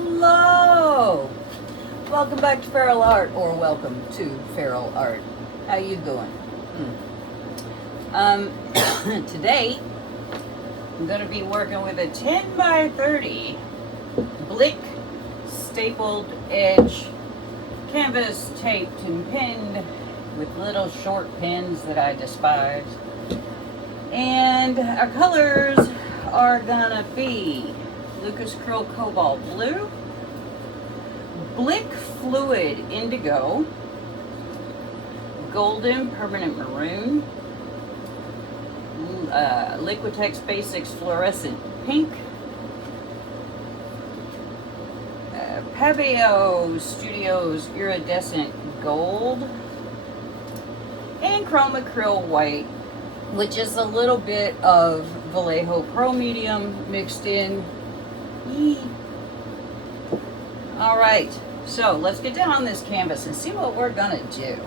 Hello! Welcome back to Feral Art, or welcome to Feral Art. How you doing? Today, I'm going to be working with a 10 by 30 Blick stapled edge canvas taped and pinned with little short pins that I despise. And our colors are going to be Lucas Curl Cobalt Blue, Blick Fluid Indigo, Golden Permanent Maroon, Liquitex Basics Fluorescent Pink, Pabeo Studios Iridescent Gold, and Chroma Acrylic White, which is a little bit of Vallejo Pro Medium mixed in. Yee. All right, so let's get down on this canvas and see what we're gonna do.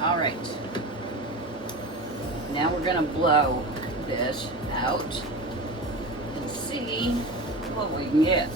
All right, now we're gonna blow this out and see what we can get.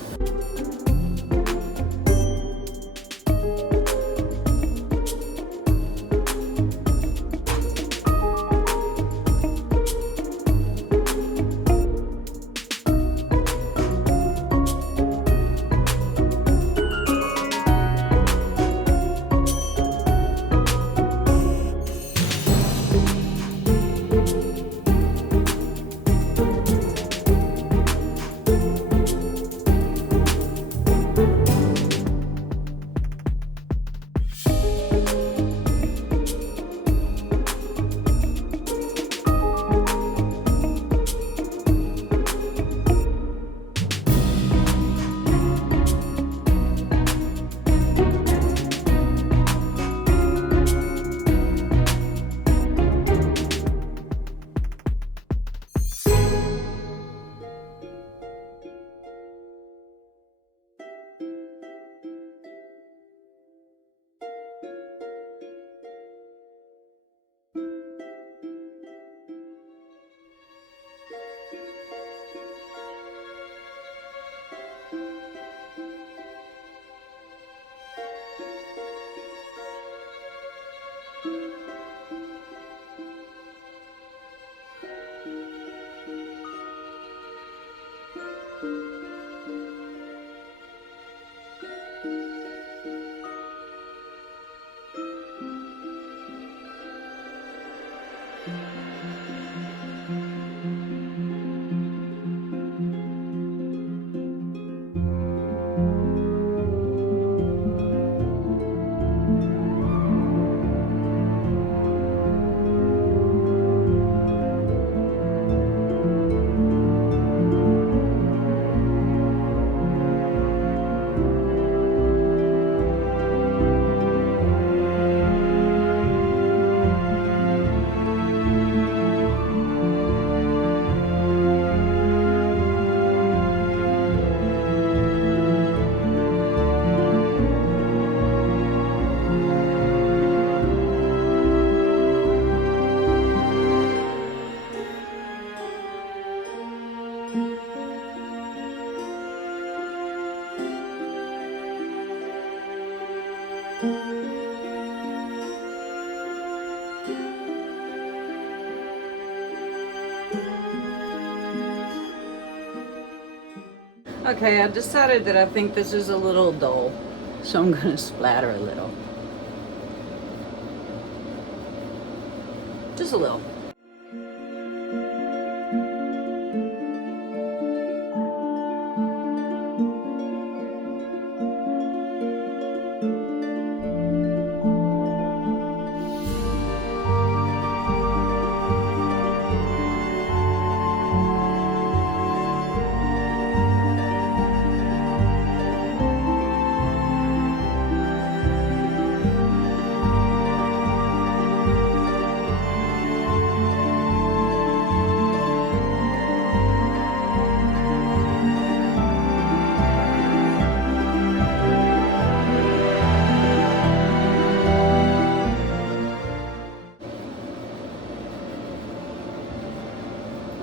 Okay, I decided that I think this is a little dull, so I'm gonna splatter a little. Just a little.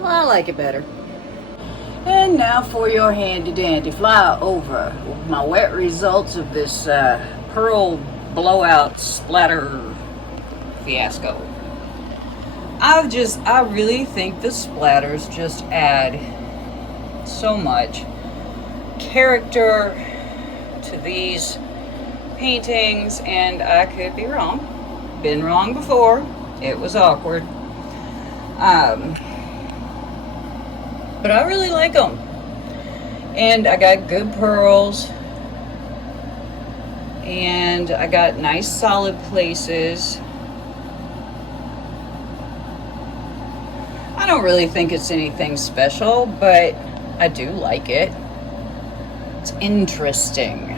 Well, I like it better. And now for your handy dandy fly over my wet results of this pearl blowout splatter fiasco. I really think the splatters just add so much character to these paintings, and I could be wrong. Been wrong before. It was awkward. But I really like them. And I got good pearls. And I got nice solid places. I don't really think it's anything special, but I do like it. It's interesting.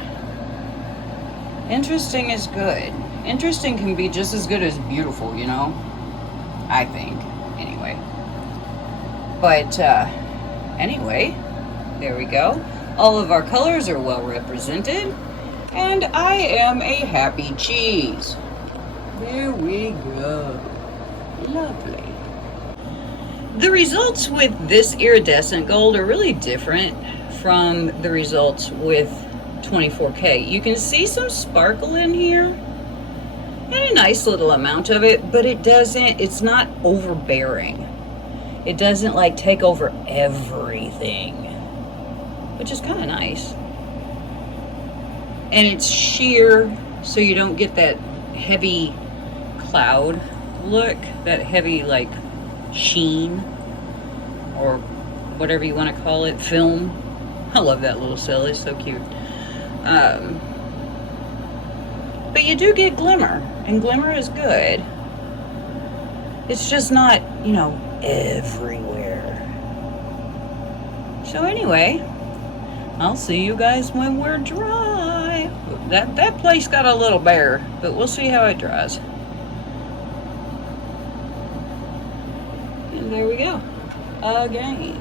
Interesting is good. Interesting can be just as good as beautiful, you know? I think, anyway. But, anyway, there we go. All of our colors are well represented. And I am a happy cheese. There we go. Lovely. The results with this iridescent gold are really different from the results with 24K. You can see some sparkle in here and a nice little amount of it, but it's not overbearing. It doesn't like take over everything, which is kind of nice. And it's sheer, so you don't get that heavy cloud look, that heavy like sheen, or whatever you want to call it, film. I love that little cell, it's so cute. But you do get glimmer, and glimmer is good. It's just not, you know, everywhere. So anyway, I'll see you guys when we're dry. That place got a little bare, but we'll see how it dries. And there we go. Again.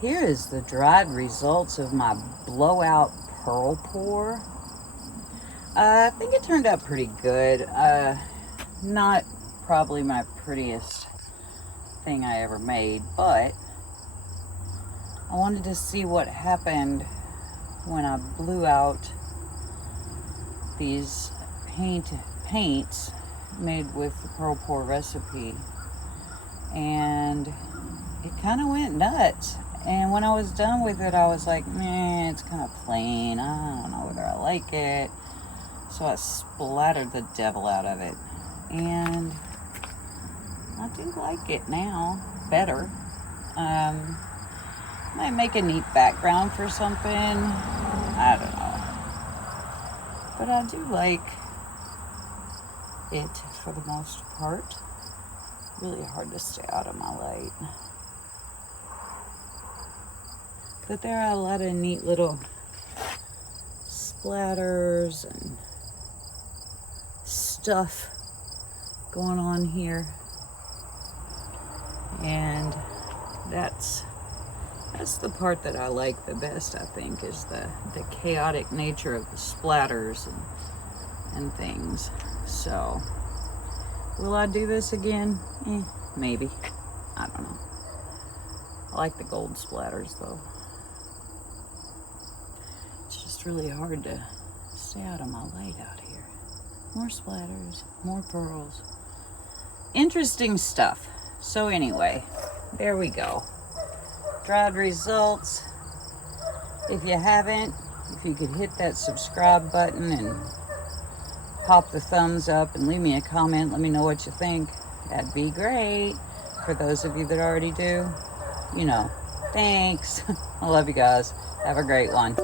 Here is the dried results of my blowout pearl pour. I think it turned out pretty good. Not probably my prettiest thing I ever made, but I wanted to see what happened when I blew out these paints made with the pearl pour recipe, and it kind of went nuts. And when I was done with it, I was like, man, it's kind of plain. I don't know whether I like it. So I splattered the devil out of it. And I do like it now better. Might make a neat background for something. I don't know. But I do like it for the most part. Really hard to stay out of my light. But there are a lot of neat little splatters and stuff going on here. And that's the part that I like the best, I think, is the chaotic nature of the splatters and things. So, will I do this again? Maybe. I don't know. I like the gold splatters, though. It's just really hard to stay out of my light out here. More splatters, more pearls. Interesting stuff. So anyway, there we go. Dried results. If you haven't, if you could hit that subscribe button and pop the thumbs up and leave me a comment, let me know what you think. That'd be great. For those of you that already do, you know, thanks. I love you guys. Have a great one.